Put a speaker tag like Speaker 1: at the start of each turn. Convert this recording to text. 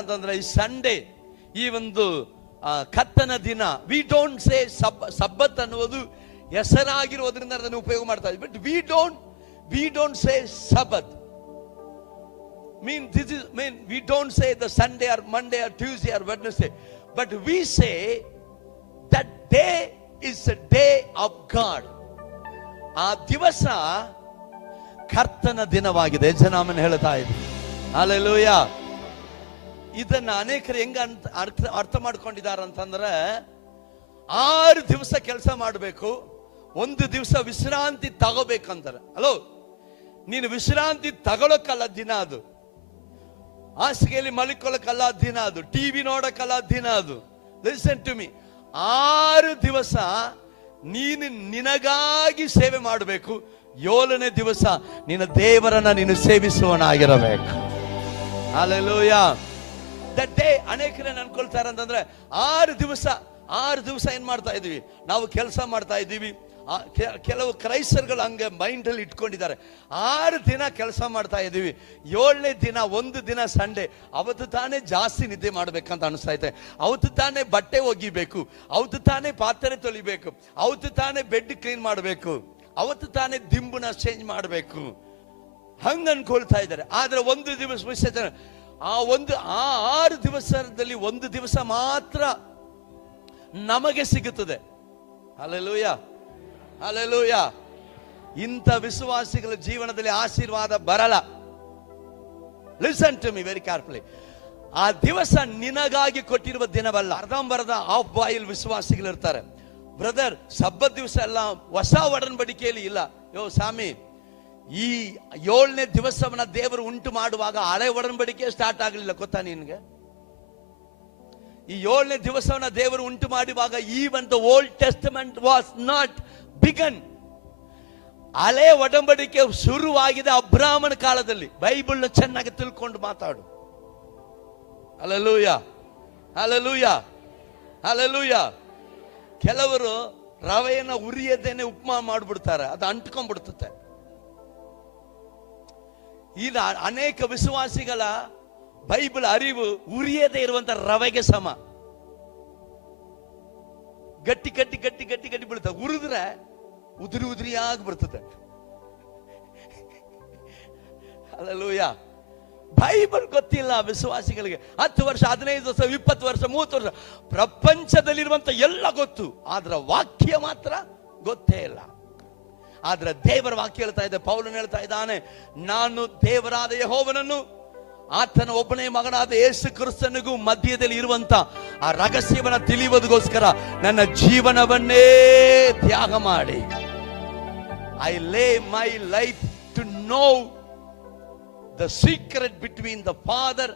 Speaker 1: ಅಂತಂದ್ರೆ ಈ ಸಂಡೇ ಈ ಒಂದು ಕತ್ತನ ದಿನ we don't say sab sabbath ಅನ್ನುವುದು ಹೆಸರಾಗಿರೋದ್ರಿಂದ ಅದನ್ನು ಉಪಯೋಗ ಮಾಡ್ತಾ ಇದ್ವಿ but we don't we don't say sabbath mean this is mean we don't say the Sunday or Monday or Tuesday or wednesday. But we say that day is day of god. ಆ ದಿವಸ ಕರ್ತನ ದಿನವಾಗಿದೆ. ಜನಾಮನ್ ಹೇಳ್ತಾ ಇದ್ವಿ alleluia ಇದನ್ನ ಅನೇಕರು ಹೆಂಗ ಅರ್ಥ ಅರ್ಥ ಮಾಡ್ಕೊಂಡಿದ್ದಾರೆ ಅಂತಂದ್ರೆ ಆರು ದಿವಸ ಕೆಲಸ ಮಾಡಬೇಕು, ಒಂದು ದಿವಸ ವಿಶ್ರಾಂತಿ ತಗೋಬೇಕಂತಾರೆ. ಹಲೋ ನೀನು ವಿಶ್ರಾಂತಿ ತಗೊಳಕ್ಕಲ್ಲ ದಿನ ಅದು. ಹಾಸಿಗೆಯಲ್ಲಿ ಮಲಿಕೊಳ್ಳಕ್ಕಲ್ಲ ದಿನ ಅದು, ಟಿವಿ ನೋಡಕ್ಕಲ್ಲ ದಿನ ಅದು. ಲಿಸನ್ ಟು ಮೀ ಆರು ದಿವಸ ನೀನು ನಿನಗಾಗಿ ಸೇವೆ ಮಾಡಬೇಕು, ಏಳನೇ ದಿವಸ ನಿನ್ನ ದೇವರನ್ನ ನೀನು ಸೇವಿಸುವನಾಗಿರಬೇಕು ಅಲ್ಲೆಲ್ಲೂಯ ದಟ್ ಡೇ ಅನೇಕರೇನು ಅನ್ಕೊಳ್ತಾರೆ ಅಂತಂದ್ರೆ ಆರು ದಿವಸ ಆರು ದಿವಸ ಏನು ಮಾಡ್ತಾ ಇದ್ದೀವಿ? ನಾವು ಕೆಲಸ ಮಾಡ್ತಾ ಇದ್ದೀವಿ. ಕೆಲವು ಕ್ರೈಸ್ತರುಗಳು ಹಂಗೆ ಮೈಂಡ್ ಅಲ್ಲಿ ಇಟ್ಕೊಂಡಿದ್ದಾರೆ. ಆರು ದಿನ ಕೆಲಸ ಮಾಡ್ತಾ ಇದ್ದೀವಿ. ಏಳನೇ ದಿನ, ಒಂದು ದಿನ ಸಂಡೇ. ಅವತ್ತು ತಾನೇ ಜಾಸ್ತಿ ನಿದ್ದೆ ಮಾಡ್ಬೇಕಂತ ಅನಿಸ್ತಾ ಇದೆ. ಅವತ್ತು ತಾನೇ ಬಟ್ಟೆ ಒಗಿಬೇಕು. ಅವತ್ತು ತಾನೇ ಪಾತ್ರೆ ತೊಳಿಬೇಕು. ಅವತ್ತು ತಾನೇ ಬೆಡ್ ಕ್ಲೀನ್ ಮಾಡಬೇಕು. ಅವತ್ತು ತಾನೇ ದಿಂಬುನ ಚೇಂಜ್ ಮಾಡಬೇಕು. ಹಂಗೆ ಅನ್ಕೊಳ್ತಾ ಇದ್ದಾರೆ. ಆದರೆ ಒಂದು ದಿವಸ ಆ ಒಂದು, ಆ ಆರು ದಿವಸದಲ್ಲಿ ಒಂದು ದಿವಸ ಮಾತ್ರ ನಮಗೆ ಸಿಗುತ್ತದೆ. ಅಲ್ಲೆಲೂಯ ಅಲ್ಲೆಲೂಯ ಇಂಥ ವಿಶ್ವಾಸಿಗಳ ಜೀವನದಲ್ಲಿ ಆಶೀರ್ವಾದ ಬರಲ್ಲ. Listen to me very carefully ಆ ದಿವಸ ನಿನಗಾಗಿ ಕೊಟ್ಟಿರುವ ದಿನವಲ್ಲ. ಅರ್ಧಂಬರ್ಧ ಆಫ್ ಬಾಯಿಲ್ ವಿಶ್ವಾಸಿಗಳು ಇರ್ತಾರೆ ಬ್ರದರ್ ಸಬ್ಬತ್ ದಿವಸ ಎಲ್ಲ ಹೊಸ ಒಡನ್ಬಡಿಕೆಯಲ್ಲಿ ಇಲ್ಲ. ಯೋ ಸ್ವಾಮಿ ಈ ಏಳನೇ ದಿವಸವನ್ನ ದೇವರು ಉಂಟು ಮಾಡುವಾಗ ಹಳೆ ಒಡಂಬಡಿಕೆ ಸ್ಟಾರ್ಟ್ ಆಗಲಿಲ್ಲ, ಗೊತ್ತಾ ನಿನ್ಗೆ? ಈ ಏಳನೇ ದಿವಸವನ್ನ ದೇವರು ಉಂಟು ಮಾಡುವಾಗ even the old testament was not began ಹಳೆ ಒಡಂಬಡಿಕೆ ಶುರುವಾಗಿದೆ ಅಬ್ರಾಹ್ಮಣ ಕಾಲದಲ್ಲಿ. ಬೈಬಲ್ನ ಚೆನ್ನಾಗಿ ತಿಳ್ಕೊಂಡು ಮಾತಾಡು. ಅಲಲೂಯ ಅಲಲೂಯ ಅಲಲೂಯ ಕೆಲವರು ರವೆಯನ್ನ ಉರಿಯದೇನೆ ಉಪಮಾ ಮಾಡ್ಬಿಡ್ತಾರೆ, ಅದು ಅಂಟ್ಕೊಂಡ್ಬಿಡ್ತತೆ. ಈಗ ಅನೇಕ ವಿಶ್ವಾಸಿಗಳ ಬೈಬಲ್ ಅರಿವು ಉರಿಯದೇ ಇರುವಂತ ರವೆಗೆ ಸಮ. ಗಟ್ಟಿ ಗಟ್ಟಿ ಗಟ್ಟಿ ಗಟ್ಟಿ ಗಟ್ಟಿ ಬೀಳ್ತದೆ ಉರಿದ್ರೆ ಉದುರಿ ಉದುರಿಯಾಗಿ ಬರ್ತದೆ. ಅಲ್ಲೂಯ ಬೈಬಲ್ ಗೊತ್ತಿಲ್ಲ ವಿಶ್ವಾಸಿಗಳಿಗೆ. ಹತ್ತು ವರ್ಷ, ಹದಿನೈದು ವರ್ಷ, ಇಪ್ಪತ್ತು ವರ್ಷ, ಮೂವತ್ತು ವರ್ಷ. ಪ್ರಪಂಚದಲ್ಲಿರುವಂತ ಎಲ್ಲ ಗೊತ್ತು. ಆದ್ರ ವಾಕ್ಯ ಮಾತ್ರ ಗೊತ್ತೇ ಇಲ್ಲ. ಆದ್ರೆ ದೇವರ ವಾಕ್ಯ ಹೇಳ್ತಾ ಇದೆ, ಪೌಲನ್ ಹೇಳ್ತಾ ಇದ್ದಾನೆ, ನಾನು ದೇವರಾದ ಯಹೋವನನ್ನು, ಆತನ ಒಬ್ಬನೇ ಮಗನಾದ ಯೇಸು ಕ್ರಿಸ್ತನಿಗೂ ಮಧ್ಯದಲ್ಲಿ ಇರುವಂತ ಆ ರಹಸ್ಯವನ್ನ ತಿಳಿಯುವುದಕ್ಕೋಸ್ಕರ ನನ್ನ ಜೀವನವನ್ನೇ ತ್ಯಾಗ ಮಾಡಿ. I lay my life to know the secret between the Father